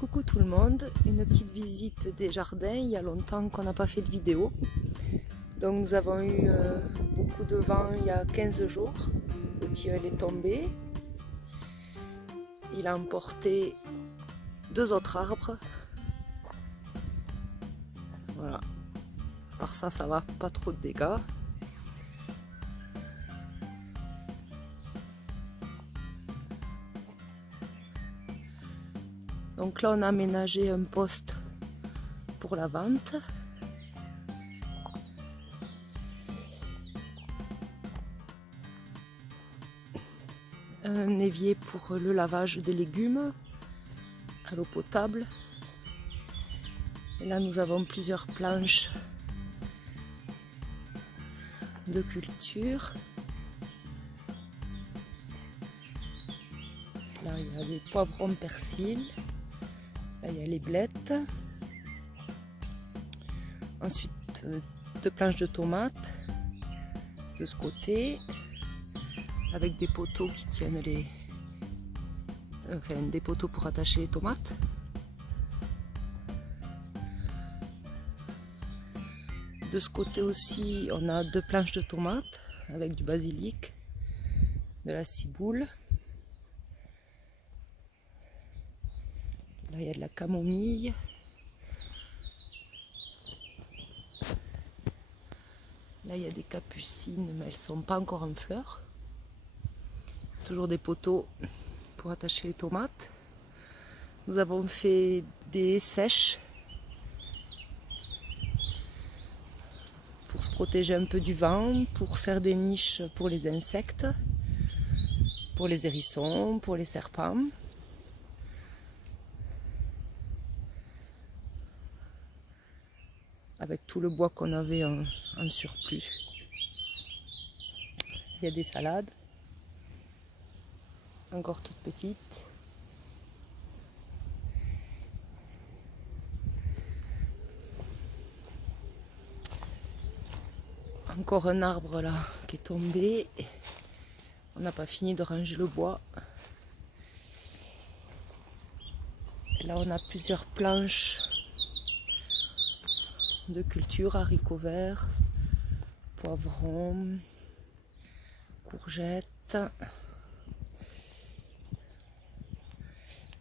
Coucou tout le monde, une petite visite des jardins, il y a longtemps qu'on n'a pas fait de vidéo. Donc nous avons eu beaucoup de vent il y a 15 jours, le tilleul est tombé, il a emporté 2 autres arbres. Voilà, alors ça va, pas trop de dégâts. Donc là on a aménagé un poste pour la vente. Un évier pour le lavage des légumes à l'eau potable. Et là nous avons plusieurs planches de culture. Là il y a des poivrons persil. Là il y a les blettes. Ensuite 2 planches de tomates de ce côté, avec des poteaux qui tiennent les... Enfin des poteaux pour attacher les tomates. De ce côté aussi on a 2 planches de tomates avec du basilic, de la ciboule. Là il y a de la camomille. Là il y a des capucines mais elles ne sont pas encore en fleurs. Toujours des poteaux pour attacher les tomates. Nous avons fait des haies sèches pour se protéger un peu du vent, pour faire des niches pour les insectes, pour les hérissons, pour les serpents. Avec tout le bois qu'on avait en surplus. Il y a des salades, encore toutes petites. Encore un arbre là qui est tombé. On n'a pas fini de ranger le bois. Et là on a plusieurs planches de culture, haricots verts, poivrons, courgettes.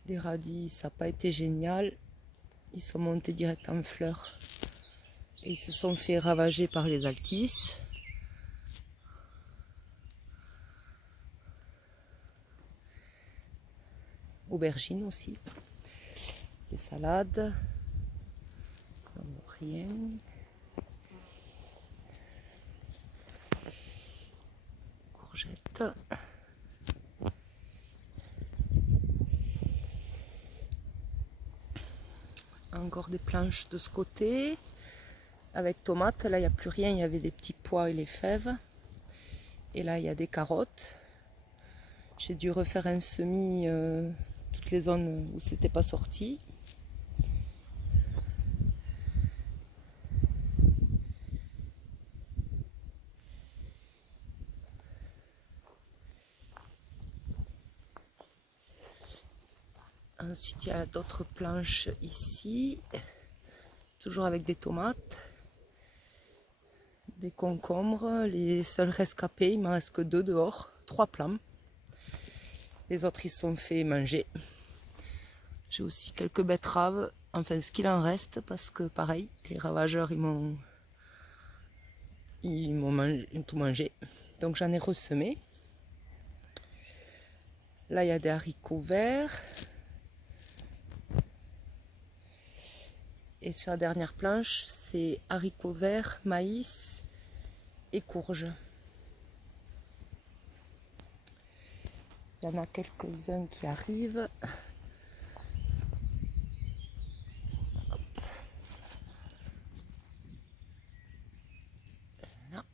Les radis, ça n'a pas été génial. Ils sont montés direct en fleurs. Et ils se sont fait ravager par les altices. Aubergines aussi. Des salades. Rien. Courgettes. Encore des planches de ce côté. Avec tomates, là il n'y a plus rien, il y avait des petits pois et les fèves. Et là il y a des carottes. J'ai dû refaire un semis toutes les zones où c'était pas sorti. Ensuite, il y a d'autres planches ici, toujours avec des tomates, des concombres. Les seuls rescapés, il m'en reste que 2 dehors, 3 plants. Les autres, ils se sont fait manger. J'ai aussi quelques betteraves, enfin ce qu'il en reste, parce que pareil, les ravageurs, ils m'ont tout mangé. Donc j'en ai ressemé. Là, il y a des haricots verts. Et sur la dernière planche, c'est haricots verts, maïs et courges. Il y en a quelques-uns qui arrivent. Hop. Là.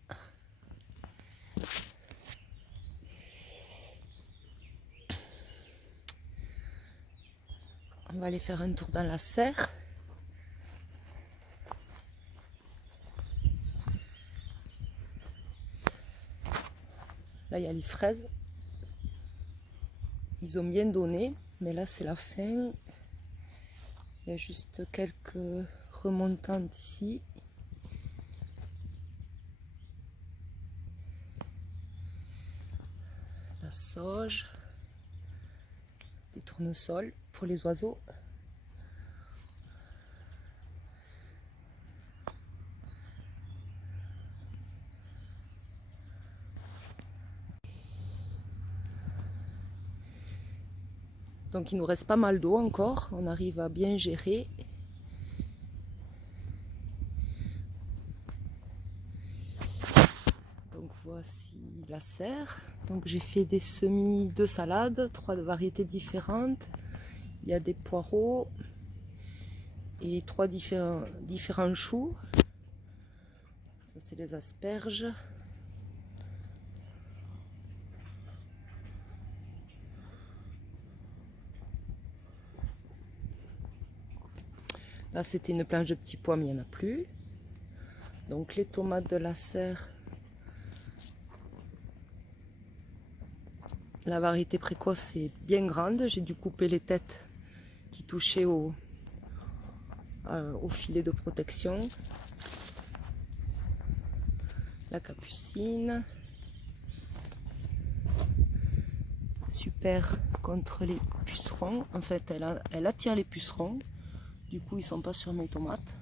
On va aller faire un tour dans la serre. Là, il y a les fraises. Ils ont bien donné, mais là, c'est la fin. Il y a juste quelques remontantes ici. La sauge, des tournesols pour les oiseaux. Donc il nous reste pas mal d'eau encore, on arrive à bien gérer. Donc voici la serre. Donc j'ai fait des semis de salade, 3 variétés différentes. Il y a des poireaux et 3 différents choux. Ça c'est les asperges. Là c'était une planche de petits pois mais il n'y en a plus. Donc les tomates de la serre. La variété précoce est bien grande. J'ai dû couper les têtes qui touchaient au filet de protection. La capucine. Super contre les pucerons. En fait, elle attire les pucerons. Du coup, ils sont pas sur mes tomates.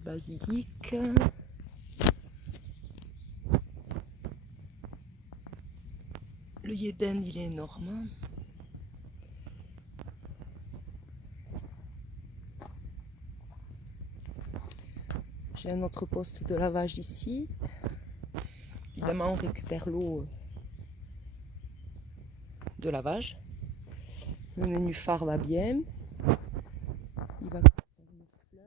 Basilic. Le yéden, il est énorme. J'ai un autre poste de lavage ici. Évidemment, on récupère l'eau de lavage. Le nénuphar va bien. Il va faire une fleur.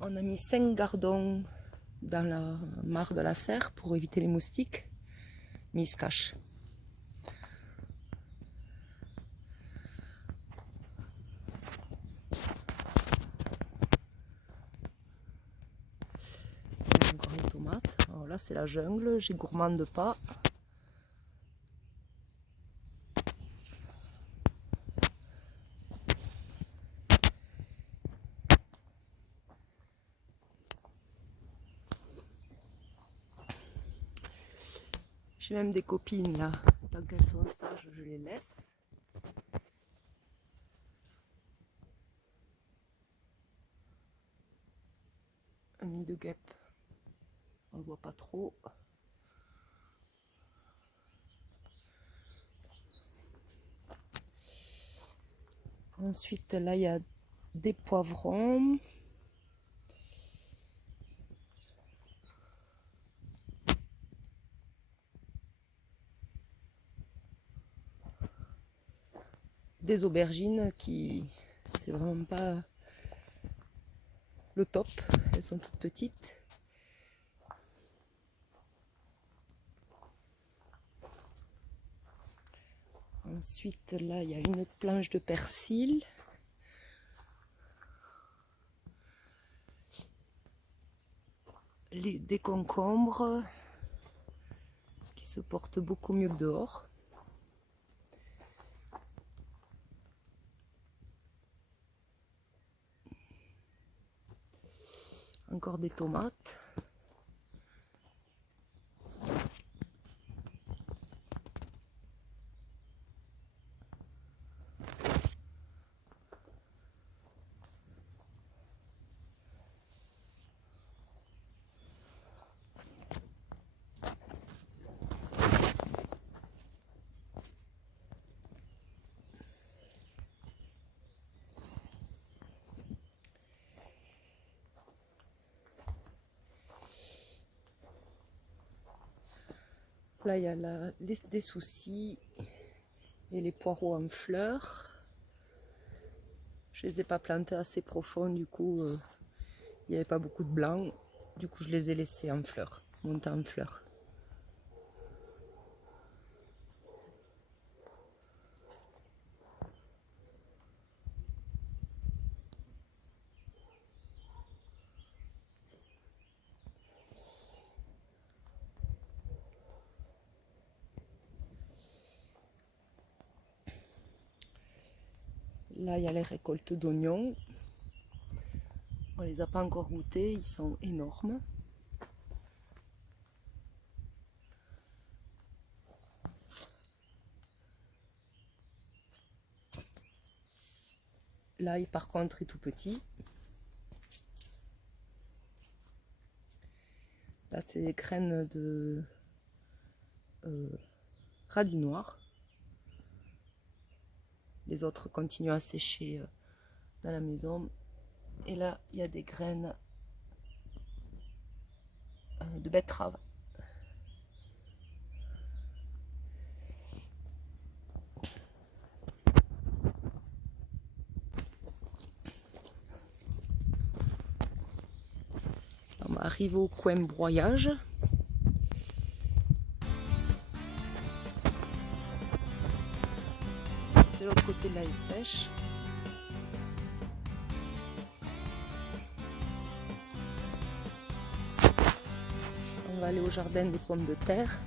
On a mis 5 gardons dans la mare de la serre pour éviter les moustiques, mais ils se cachent. Encore une tomate. Alors là c'est la jungle, j'ai gourmande pas. J'ai même des copines là, tant qu'elles sont sages, je les laisse. Un nid de guêpe, on le voit pas trop. Ensuite là il y a des poivrons. Des aubergines qui, c'est vraiment pas le top, elles sont toutes petites. Ensuite là il y a une planche de persil. Des concombres qui se portent beaucoup mieux que dehors. Encore des tomates. Là, il y a la liste des soucis et les poireaux en fleurs. Je les ai pas plantés assez profond, du coup, il n'y avait pas beaucoup de blanc. Du coup, je les ai laissés en fleurs, monter en fleurs. Là, il y a les récoltes d'oignons. On les a pas encore goûtés, ils sont énormes. L'ail, par contre, est tout petit. Là, c'est des graines de radis noir. Les autres continuent à sécher dans la maison. Et là, il y a des graines de betterave. On va arriver au coin broyage. C'est l'autre côté de l'ail sèche. On va aller au jardin des pommes de terre.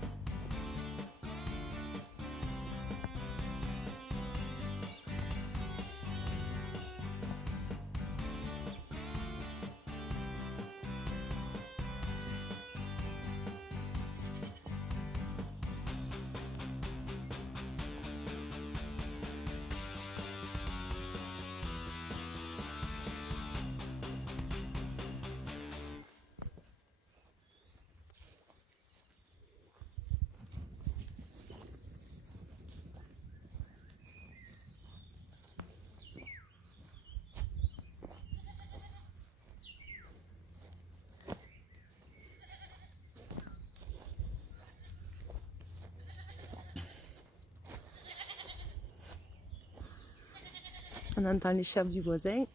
On entend les chèvres du voisin.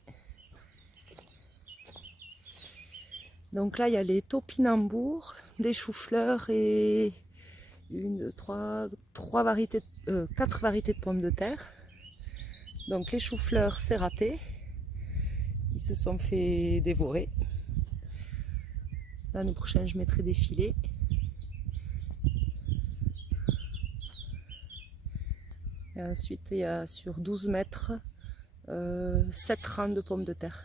Donc là, il y a les topinambours, des choux-fleurs et quatre variétés de pommes de terre. Donc les choux-fleurs, c'est raté. Ils se sont fait dévorer. L'année prochaine, je mettrai des filets. Et ensuite, il y a sur 12 mètres 7 rangs de pommes de terre.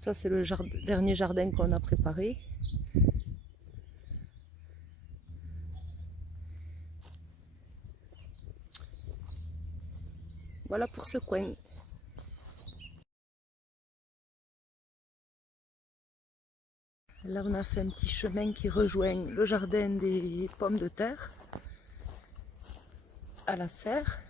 Ça, c'est le dernier jardin qu'on a préparé. Voilà pour ce coin. Là, on a fait un petit chemin qui rejoint le jardin des pommes de terre à la serre.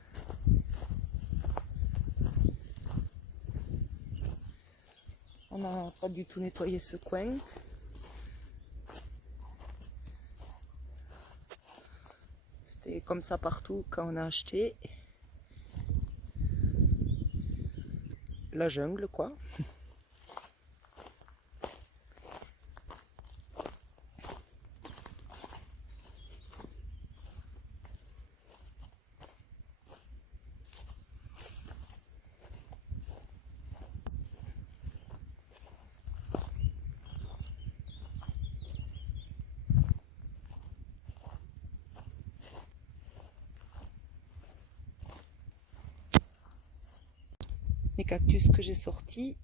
On n'a pas du tout nettoyé ce coin. C'était comme ça partout quand on a acheté. La jungle, quoi. Les cactus que j'ai sortis,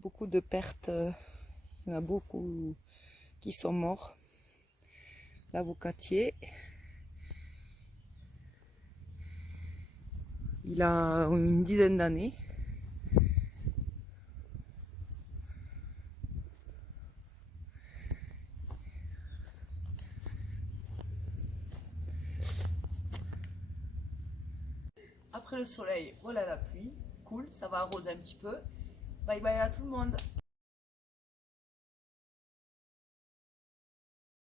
beaucoup de pertes, il y en a beaucoup qui sont morts. L'avocatier, il a une dizaine d'années. Après le soleil, voilà la pluie. Cool, ça va arroser un petit peu. Bye bye à tout le monde.